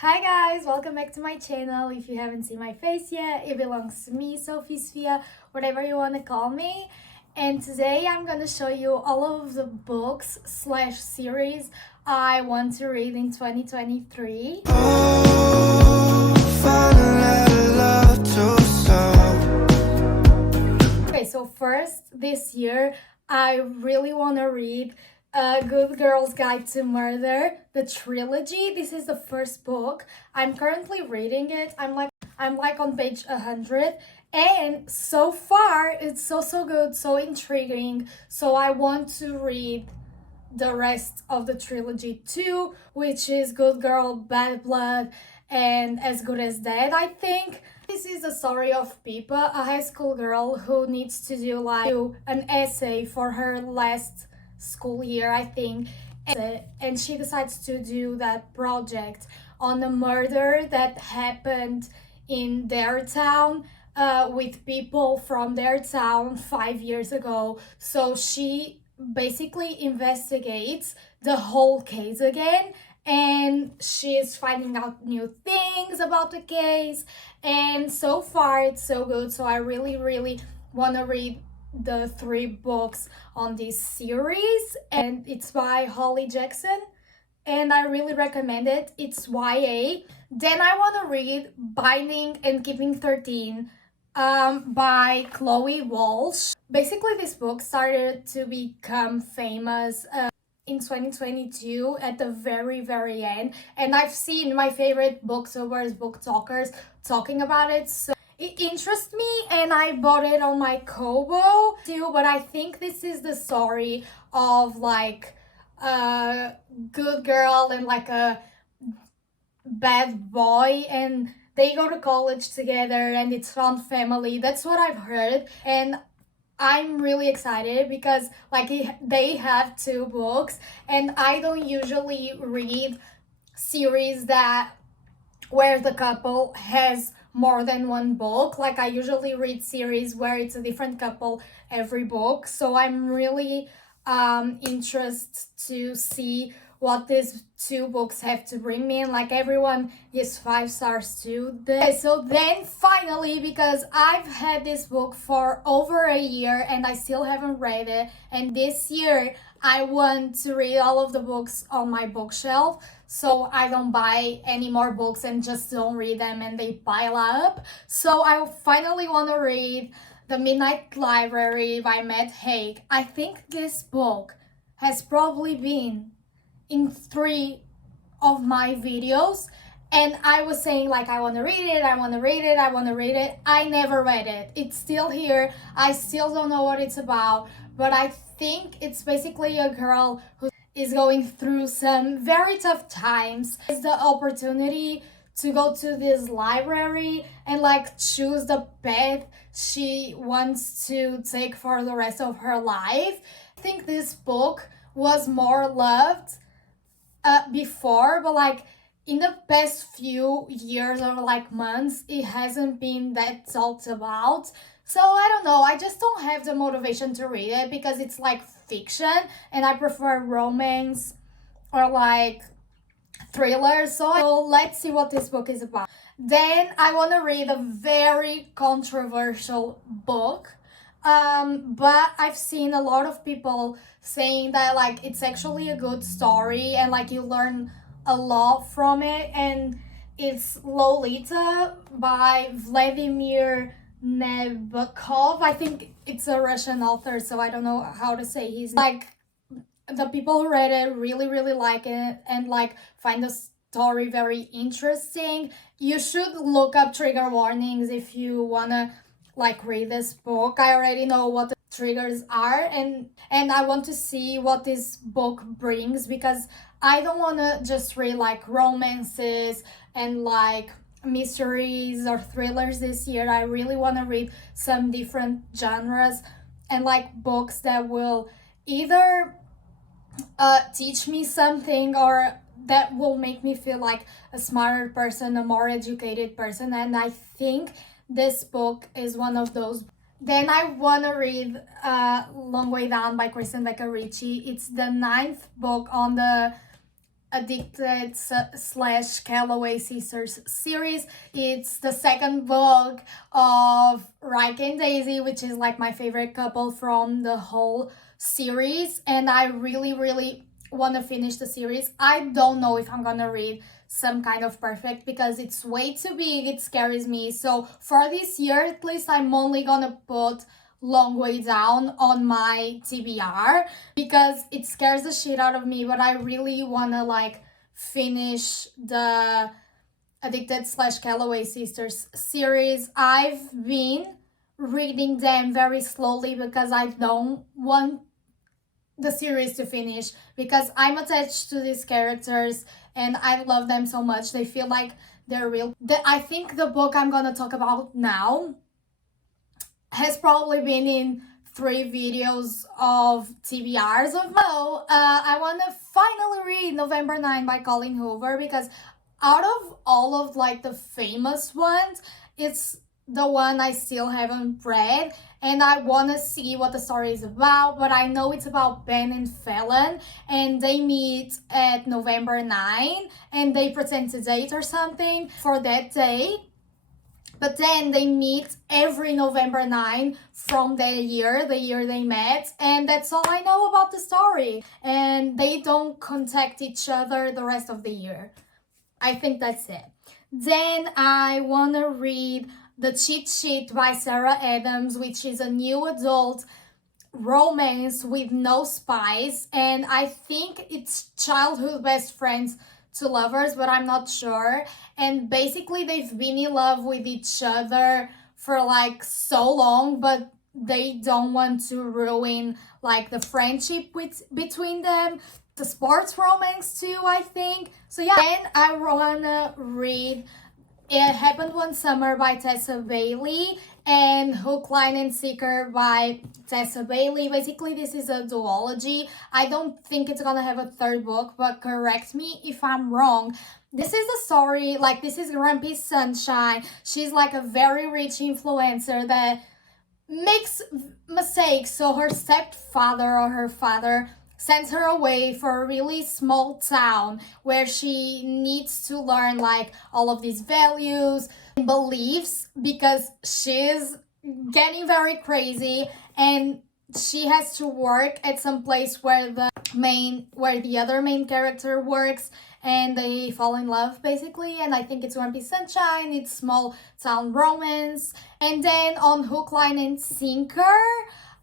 Hi guys, welcome back to my channel. If you haven't seen my face yet, it belongs to me, Sophie, whatever you want to call me. And today I'm going to show you all of the books / series I want to read in 2023. Okay, so first this year I really want to read Good Girl's Guide to Murder, the trilogy. This is the first book. I'm currently reading it. I'm like on page 100, and so far it's so good, so intriguing. So I want to read the rest of the trilogy too, which is Good Girl, Bad Blood, and As Good as Dead, I think. This is the story of Pippa, a high school girl who needs to do an essay for her last school year, I think, and she decides to do that project on a murder that happened in their town with people from their town 5 years ago. So she basically investigates the whole case again, and she's finding out new things about the case, and so far it's so good. So I really want to read the 3 books on this series, and it's by Holly Jackson, and I really recommend it. It's YA. Then I want to read Binding and Keeping 13 by Chloe Walsh. Basically, this book started to become famous in 2022 at the very end, and I've seen my favorite booktubers, booktalkers talking about it, so it interests me, and I bought it on my Kobo too. But I think this is the story of like a good girl and like a bad boy, and they go to college together, and it's found family. That's what I've heard, and I'm really excited because they have 2 books, and I don't usually read series where the couple has more than 1 book. Like, I usually read series where it's a different couple every book. So I'm really interested to see what these 2 books have to bring me, and like everyone gives 5 stars to this. So then finally, because I've had this book for over a year and I still haven't read it, and this year I want to read all of the books on my bookshelf so I don't buy any more books and just don't read them and they pile up. So I finally want to read The Midnight Library by Matt Haig. I think this book has probably been in 3 of my videos, and I was saying like I want to read it, I want to read it, I want to read it. I never read it. It's still here. I still don't know what it's about, but I think it's basically a girl who is going through some very tough times. It's the opportunity to go to this library and like choose the path she wants to take for the rest of her life. I think this book was more loved before, but like in the past few years or like months, it hasn't been that talked about. So I don't know, I just don't have the motivation to read it because it's like fiction, and I prefer romance or like thrillers. So let's see what this book is about. Then I want to read a very controversial book, but I've seen a lot of people saying that like it's actually a good story and like you learn a lot from it, and it's Lolita by Vladimir Nabokov. I think it's a Russian author, so I don't know how to say his name. Like, the people who read it really like it and like find the story very interesting. You should look up trigger warnings if you wanna like read this book. I already know what the triggers are, and I want to see what this book brings, because I don't want to just read like romances and like mysteries or thrillers this year. I really want to read some different genres and like books that will either teach me something or that will make me feel like a smarter person, a more educated person, and I think this book is one of those. Then I want to read Long Way Down by Kristen Becker Ritchie. It's the 9th book on the Addicted slash Calloway Sisters series. It's the second book of Rike and Daisy, which is like my favorite couple from the whole series, and I really want to finish the series. I don't know if I'm gonna read Some Kind of Perfect because it's way too big, it scares me. So for this year at least, I'm only gonna put Long Way Down on my TBR because it scares the shit out of me, but I really want to like finish the Addicted slash Calloway Sisters series. I've been reading them very slowly because I don't want the series to finish because I'm attached to these characters and I love them so much. They feel like they're real. I think the book I'm gonna talk about now has probably been in 3 videos of TBRs of mine. So I want to finally read November 9 by Colleen Hoover because out of all of like the famous ones, it's the one I still haven't read and I want to see what the story is about, but I know it's about Ben and Fallon and they meet at November 9 and they pretend to date or something for that day. But then they meet every November 9 from that year, the year they met, and that's all I know about the story. And they don't contact each other the rest of the year. I think that's it. Then I want to read The Cheat Sheet by Sarah Adams, which is a new adult romance with no spice, and I think it's childhood best friends to lovers, but I'm not sure. And basically they've been in love with each other for like so long, but they don't want to ruin like the friendship between them. The sports romance too, I think. So yeah, then I wanna read It Happened One Summer by Tessa Bailey and Hook, Line and Sinker by Tessa Bailey. Basically, this is a duology. I don't think it's gonna have a third book, but correct me if I'm wrong. This is a story, like this is Grumpy Sunshine. She's like a very rich influencer that makes mistakes. So her stepfather or her father sends her away for a really small town where she needs to learn like all of these values and beliefs because she's getting very crazy and she has to work at some place where the other main character works and they fall in love basically. And I think it's Grumpy Sunshine, it's small town romance. And then on Hook, Line and Sinker,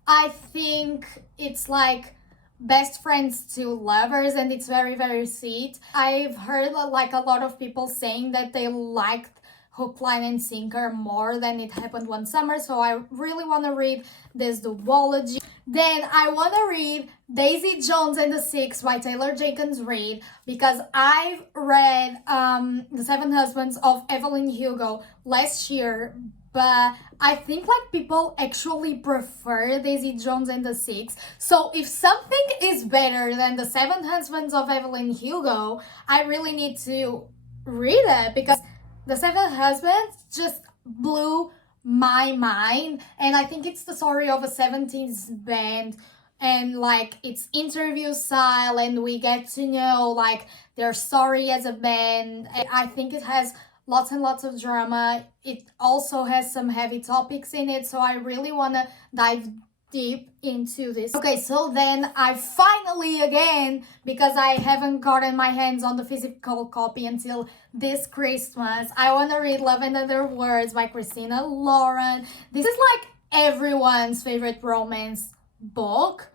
I think it's like best friends to lovers and it's very sweet. I've heard like a lot of people saying that they liked Hook, Line and Sinker more than It Happened One Summer, so I really want to read this duology. Then I want to read Daisy Jones and the Six by Taylor Jenkins Reid because I've read The Seven Husbands of Evelyn Hugo last year, but I think like people actually prefer Daisy Jones and the Six. So if something is better than The Seven Husbands of Evelyn Hugo, I really need to read it because The Seven Husbands just blew my mind, and I think it's the story of a 70s band and like it's interview style and we get to know like their story as a band. And I think it has lots and lots of drama. It also has some heavy topics in it, so I really want to dive deep into this. Okay, so then I finally, again, because I haven't gotten my hands on the physical copy until this Christmas, I want to read Love and Other Words by Christina Lauren. This is like everyone's favorite romance book,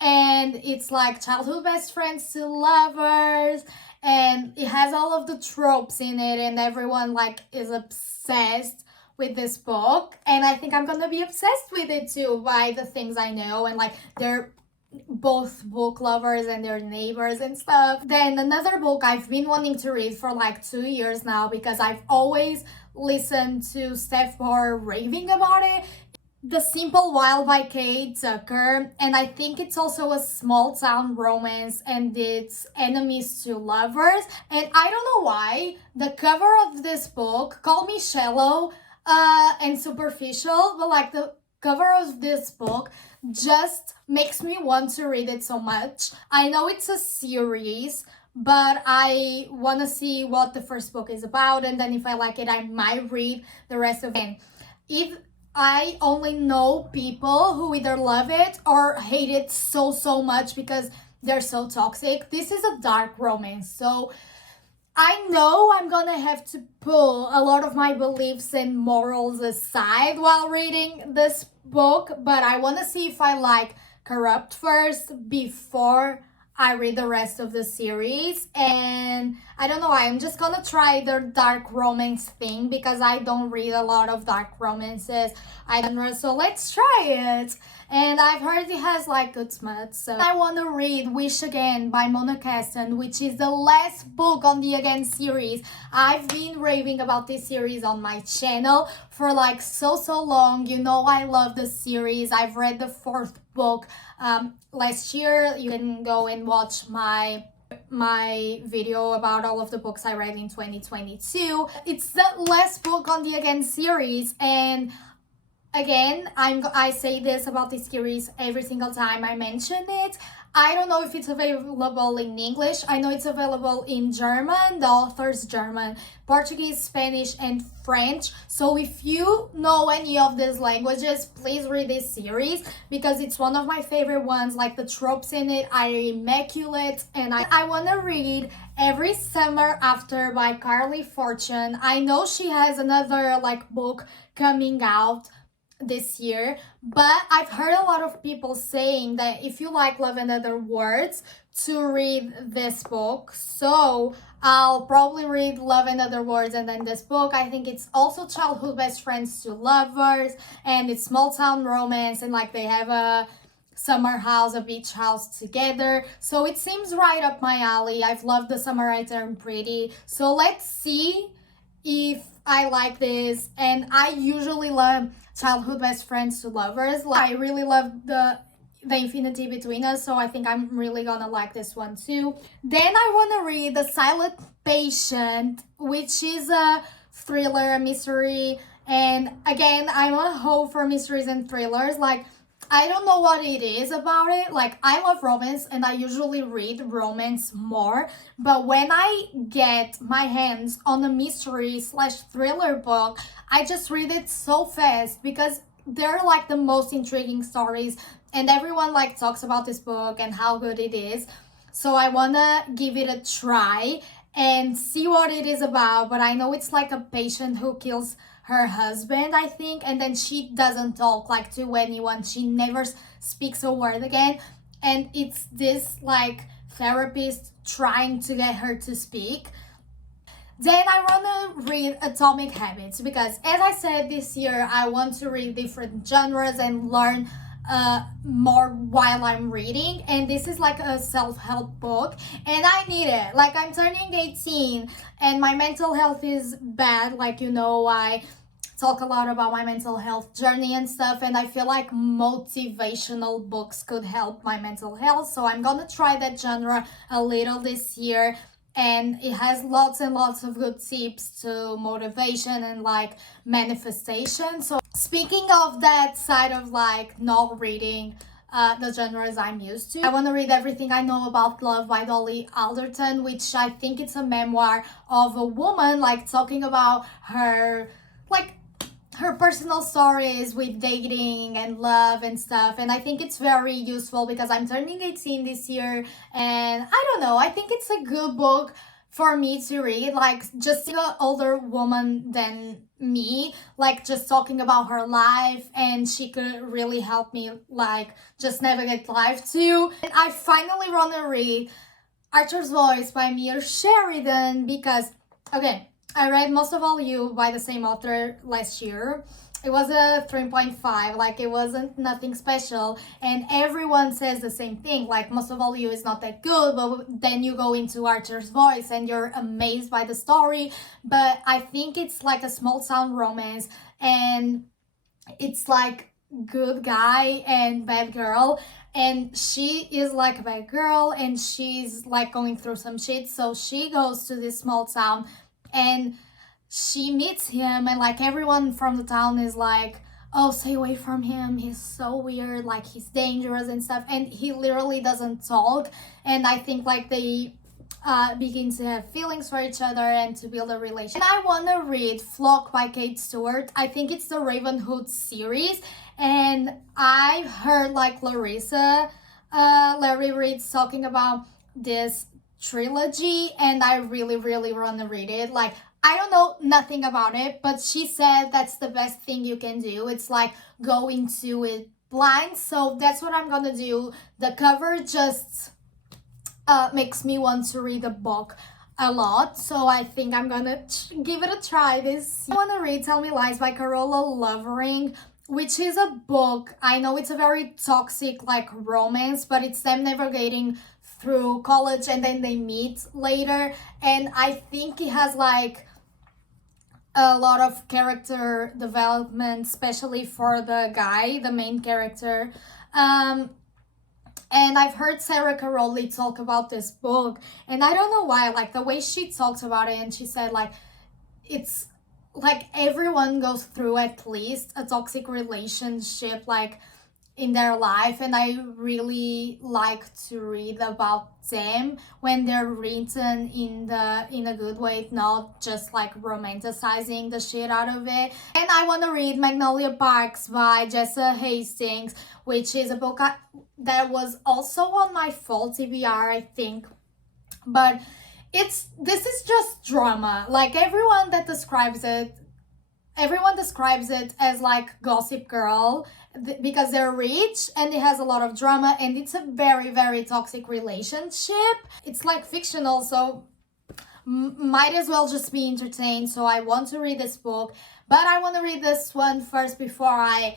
and it's like childhood best friends to lovers, and it has all of the tropes in it, and everyone like is obsessed with this book, and I think I'm gonna be obsessed with it too by the things I know, and like they're both book lovers and they're neighbors and stuff. Then another book I've been wanting to read for like 2 years now because I've always listened to Steph Barr raving about it, The Simple Wild by Kay Tucker, and I think it's also a small town romance and it's enemies to lovers. And I don't know why the cover of this book, call me shallow and superficial, but like the cover of this book just makes me want to read it so much. I know it's a series, but I want to see what the first book is about, and then if I like it, I might read the rest of it. If I only know people who either love it or hate it so much because they're so toxic. This is a dark romance, so I know I'm gonna have to pull a lot of my beliefs and morals aside while reading this book, but I want to see if I like Corrupt first before I read the rest of the series. And I don't know, I'm just gonna try the dark romance thing because I don't read a lot of dark romances. I don't know, so let's try it. And I've heard it has like good smut, so I want to read Wish Again by Mona Caston, which is the last book on the Again series. I've been raving about this series on my channel for like so long. You know I love the series. I've read the fourth book last year. You can go and watch my video about all of the books I read in 2022. It's the last book on the Again series, and again, I say this about this series every single time I mention it. I don't know if it's available in English. I know it's available in German, the author's German, Portuguese, Spanish, and French. So if you know any of these languages, please read this series because it's one of my favorite ones. Like the tropes in it are immaculate, and I want to read Every Summer After by Carly Fortune. I know she has another like book coming out this year, but I've heard a lot of people saying that if you like Love and Other Words, to read this book. So I'll probably read Love and Other Words and then this book. I think it's also childhood best friends to lovers, and it's small town romance, and like they have a summer house, a beach house together. So it seems right up my alley. I've loved The Summer I Turned Pretty. So let's see if I like this. And I usually love childhood best friends to lovers. Like I really love the infinity between us, so I think I'm really gonna like this one too. Then I want to read The Silent Patient, which is a thriller, a mystery, and again, I'm on a hoe for mysteries and thrillers. Like I don't know what it is about it. Like I love romance and I usually read romance more, but when I get my hands on a mystery slash thriller book, I just read it so fast because they're like the most intriguing stories, and everyone like talks about this book and how good it is. So I wanna give it a try and see what it is about. But I know it's like a patient who kills her husband, I think, and then she doesn't talk like to anyone. She never speaks a word again, and it's this like therapist trying to get her to speak. Then I want to read Atomic Habits because, as I said, this year I want to read different genres and learn more while I'm reading, and this is like a self-help book and I need it. Like I'm turning 18 and my mental health is bad. Like, you know, I talk a lot about my mental health journey and stuff, and I feel like motivational books could help my mental health, so I'm gonna try that genre a little this year. And it has lots and lots of good tips to motivation and like manifestation. So speaking of that side of like not reading the genres I'm used to, I want to read Everything I Know About Love by Dolly Alderton, which I think it's a memoir of a woman like talking about her personal stories with dating and love and stuff. And I think it's very useful because I'm turning 18 this year, and I don't know, I think it's a good book for me to read. Like just an older woman than me, like just talking about her life, and she could really help me like just navigate life too. And I finally want to read Archer's Voice by Mir Sheridan because, okay, I read Most of All You by the same author last year. It was a 3.5, like it wasn't nothing special, and everyone says the same thing, like Most of All You is not that good, but then you go into Archer's Voice and you're amazed by the story. But I think it's like a small town romance, and it's like good guy and bad girl, and she is like a bad girl and she's like going through some shit, so she goes to this small town and she meets him, and like everyone from the town is like, oh, stay away from him, he's so weird, like he's dangerous and stuff, and he literally doesn't talk. And I think like they begin to have feelings for each other and to build a relationship. And I want to read Flock by Kate Stewart. I think it's the Ravenhood series, and I heard like Larry Reed's talking about this trilogy, and I really want to read it. Like, I don't know nothing about it, but she said that's the best thing you can do. It's like go into it blind, so that's what I'm gonna do. The cover just makes me want to read the book a lot, so I think I'm gonna give it a try this. I want to read Tell Me Lies by Carola Lovering, which is a book. I know it's a very toxic like romance, but it's them navigating through college and then they meet later, and I think it has like a lot of character development, especially for the guy, the main character. And I've heard Sarah Caroli talk about this book, and I don't know why, like the way she talked about it, and she said like it's like everyone goes through at least a toxic relationship like in their life, and I really like to read about them when they're written in a good way, not just like romanticizing the shit out of it. And I want to read Magnolia Parks by Jessa Hastings, which is a book that was also on my fall TBR, I think, but this is just drama. Like everyone describes it as like Gossip Girl because they're rich and it has a lot of drama, and it's a very toxic relationship. It's like fictional, so might as well just be entertained. So I want to read this book, but I want to read this one first before I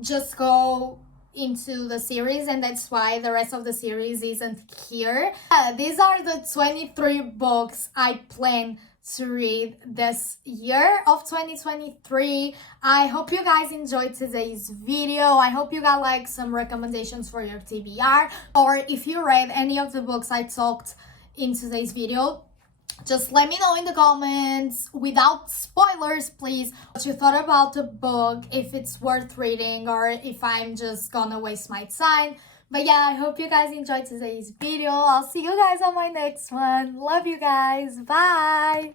just go into the series, and that's why the rest of the series isn't here. These are the 23 books I plan to read this year of 2023. I hope you guys enjoyed today's video. I hope you got like some recommendations for your TBR, or if you read any of the books I talked in today's video, just let me know in the comments, without spoilers please, what you thought about the book, if it's worth reading or if I'm just gonna waste my time. But yeah, I hope you guys enjoyed today's video. I'll see you guys on my next one. Love you guys. Bye.